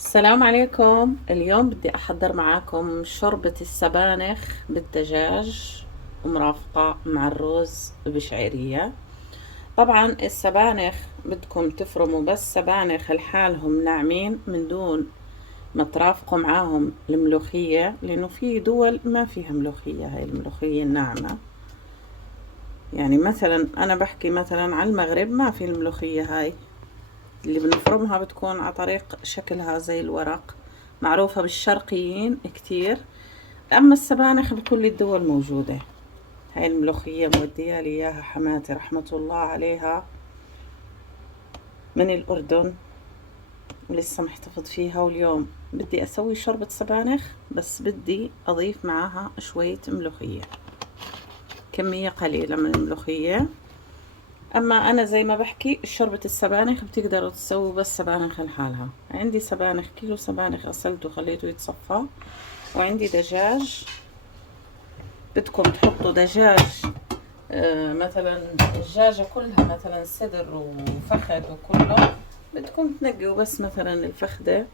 السلام عليكم. اليوم بدي أحضر معاكم شوربة السبانخ بالدجاج ومرافقة مع الرز بشعرية. طبعا السبانخ بدكم تفرموا بس سبانخ لحالهم ناعمين من دون ما ترافقوا معاهم الملوخية، لأنه في دول ما فيها ملوخية، هاي الملوخية الناعمة. يعني مثلا أنا بحكي مثلا على المغرب ما في الملوخية هاي اللي بنفرمها، بتكون على طريق شكلها زي الورق، معروفة بالشرقيين كتير. أما السبانخ بكل الدول موجودة. هاي الملوخية مودية لي إياها حماتي رحمة الله عليها من الأردن، ولسه محتفظ فيها. واليوم بدي أسوي شوربة سبانخ، بس بدي أضيف معاها شوية ملوخية، كمية قليلة من الملوخية. اما انا زي ما بحكي شوربة السبانخ بتقدروا تسووا بس سبانخ لحالها. عندي سبانخ، كيلو سبانخ غسلته وخليته يتصفى، وعندي دجاج. بدكم تحطوا دجاج مثلا الدجاجة كلها مثلا صدر وفخذ وكله، بدكم تنقوا بس مثلا الفخدة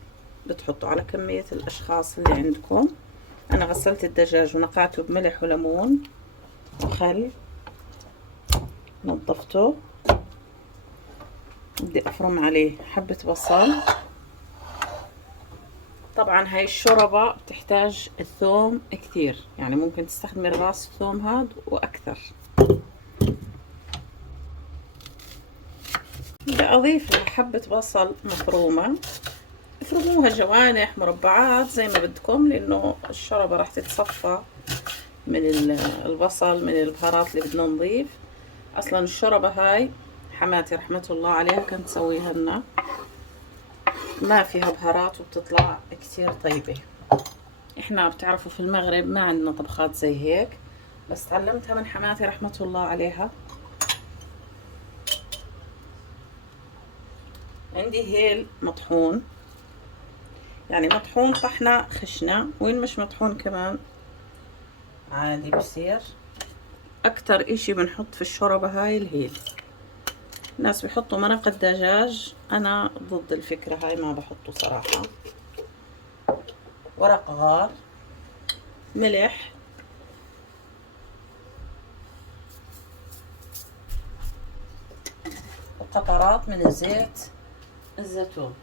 بتحطوا على كمية الاشخاص اللي عندكم. انا غسلت الدجاج ونقعته بملح وليمون وخل، نظفته. بدي افرم عليه حبة بصل. طبعا هاي الشوربة بتحتاج الثوم كثير، يعني ممكن تستخدمي الراس الثوم هاد واكثر. بدي اضيف لها حبة بصل مفرومة، افرموها جوانح مربعات زي ما بدكم، لانه الشوربة راح تتصفى من البصل من البهارات اللي بدنا نضيف. اصلا الشوربة هاي حماتي رحمة الله عليها كانت تسويها لنا، ما فيها بهارات وبتطلع كتير طيبة. احنا بتعرفوا في المغرب ما عندنا طبخات زي هيك، بس تعلمتها من حماتي رحمة الله عليها. عندي هيل مطحون، يعني مطحون طحنة خشنة، وين مش مطحون كمان عادي بصير. اكتر اشي بنحط في الشوربة هاي الهيل. الناس بيحطوا مرق الدجاج، انا ضد الفكرة هاي، ما بحطه صراحة. ورق غار، ملح، وقطرات من زيت الزيتون،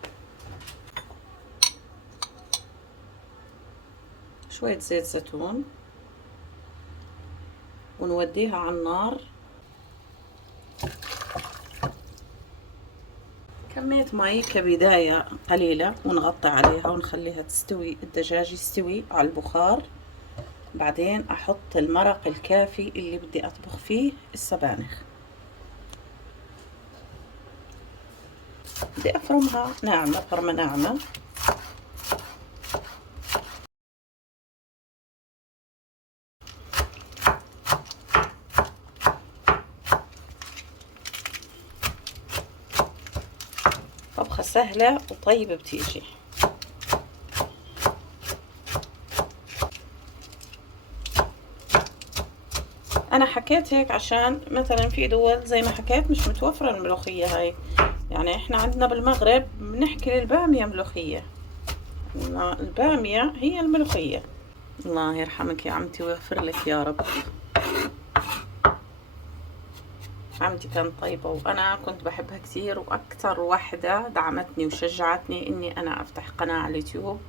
شوية زيت زيتون، ونوديها على النار. كمية مي كبداية قليلة، ونغطي عليها ونخليها تستوي، الدجاج يستوي على البخار. بعدين احط المرق الكافي اللي بدي اطبخ فيه السبانخ. بدي افرمها ناعمة، فرمة ناعمة. طبخة سهلة وطيبة بتيجي. انا حكيت هيك عشان مثلا في دول زي ما حكيت مش متوفرة الملوخية هاي. يعني احنا عندنا بالمغرب بنحكي للبامية ملوخية، البامية هي الملوخية. الله يرحمك يا عمتي ويغفر لك يا رب. عمتي كانت طيبة، وأنا كنت بحبها كثير، وأكثر واحدة دعمتني وشجعتني إني أنا أفتح قناة على اليوتيوب.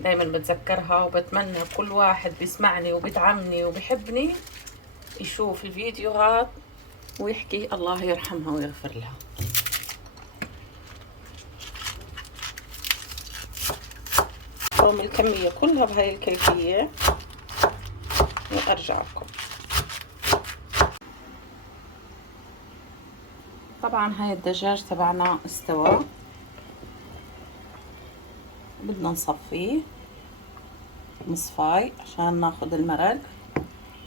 دايما بتذكرها، وبتمنى كل واحد بيسمعني وبيدعمني وبيحبني يشوف الفيديوهات ويحكي الله يرحمها ويغفر لها. قوم الكمية كلها بهاي الكيفية وأرجع لكم. طبعا هاي الدجاج تبعنا استوى، بدنا نصفيه مصفاي عشان ناخد المرق،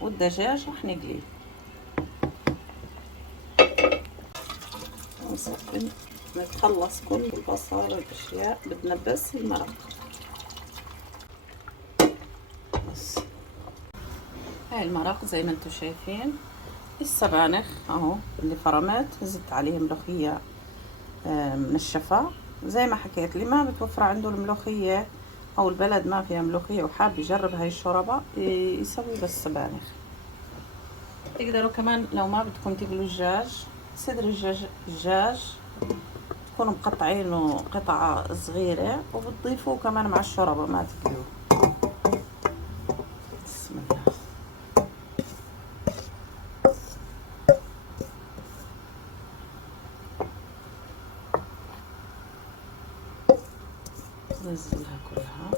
والدجاج رح نقليه. نتخلص كل البصل والاشياء، بدنا بس المرق بس. هاي المرق زي ما انتم شايفين. السبانخ اهو اللي فرمت، زدت عليه ملوخية منشفة، زي ما حكيت، اللي ما بتوفر عنده الملوخية او البلد ما فيها ملوخية وحاب يجرب هاي الشوربة يسوي بس سبانخ. تقدروا كمان لو ما بدكم تقلوا الدجاج، صدر الدجاج تكونوا مقطعينه قطع صغيرة وبتضيفوه كمان مع الشوربة ما تقلوه. بسم الله. نزلها كلها.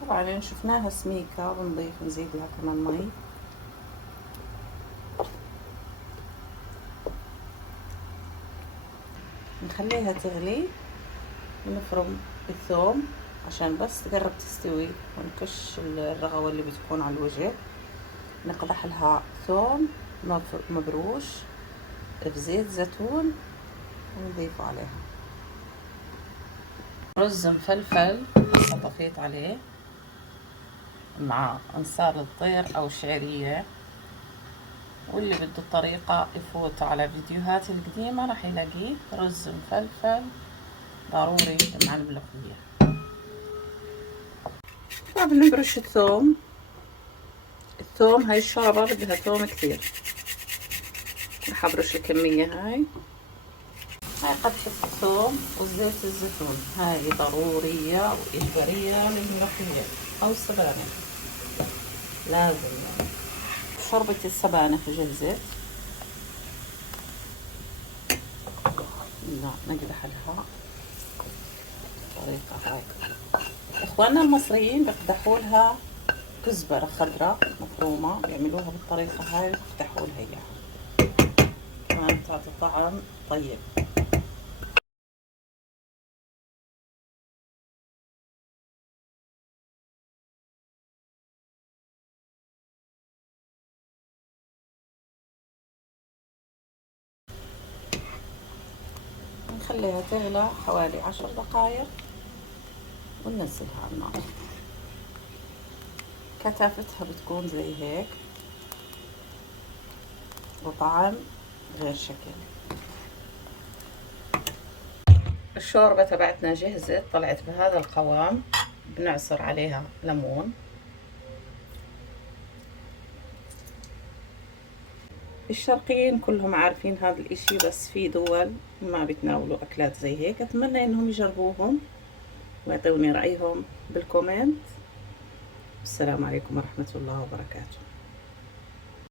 طبعا شفناها سميكة بنضيف نزيد لها كمان مي. نخليها تغلي ونفرم الثوم عشان بس تقرب تستوي ونكش الرغوة اللي بتكون على الوجه. نقدح لها ثوم مبروش في زيت زيتون ونضيفه عليها. رز مفلفل هسه طفيت عليه مع انصار الطير او شعرية، واللي بده الطريقة يفوت على فيديوهاتي القديمة راح يلاقيه رز مفلفل ضروري مع الملوخية. فبنبرش الثوم. هاي الشوربة بدها ثوم كثير، راح ابرش الكمية هاي قطعة الثوم وزيت الزيتون. هاي ضرورية وإجبارية للملوخية أو السبانخ، لازم يعني. شوربة السبانخ جهزت. لا نقدح لها طريقة هاي. إخواننا المصريين بيقدحوا لها كزبرة خضراء مفرومة، بيعملوها بالطريقة هاي ويقدحوا لها إياها كمان بتعطي طعم طيب. نخليها تغلى حوالي 10 دقايق وننزلها على النار. كثافتها بتكون زي هيك وطعم غير شكل. الشوربة تبعتنا جهزت، طلعت بهذا القوام. بنعصر عليها ليمون. الشرقيين كلهم عارفين هذا الاشي، بس في دول ما بتناولوا اكلات زي هيك. اتمنى انهم يجربوهم ويعطوني رأيهم بالكومنت. السلام عليكم ورحمة الله وبركاته.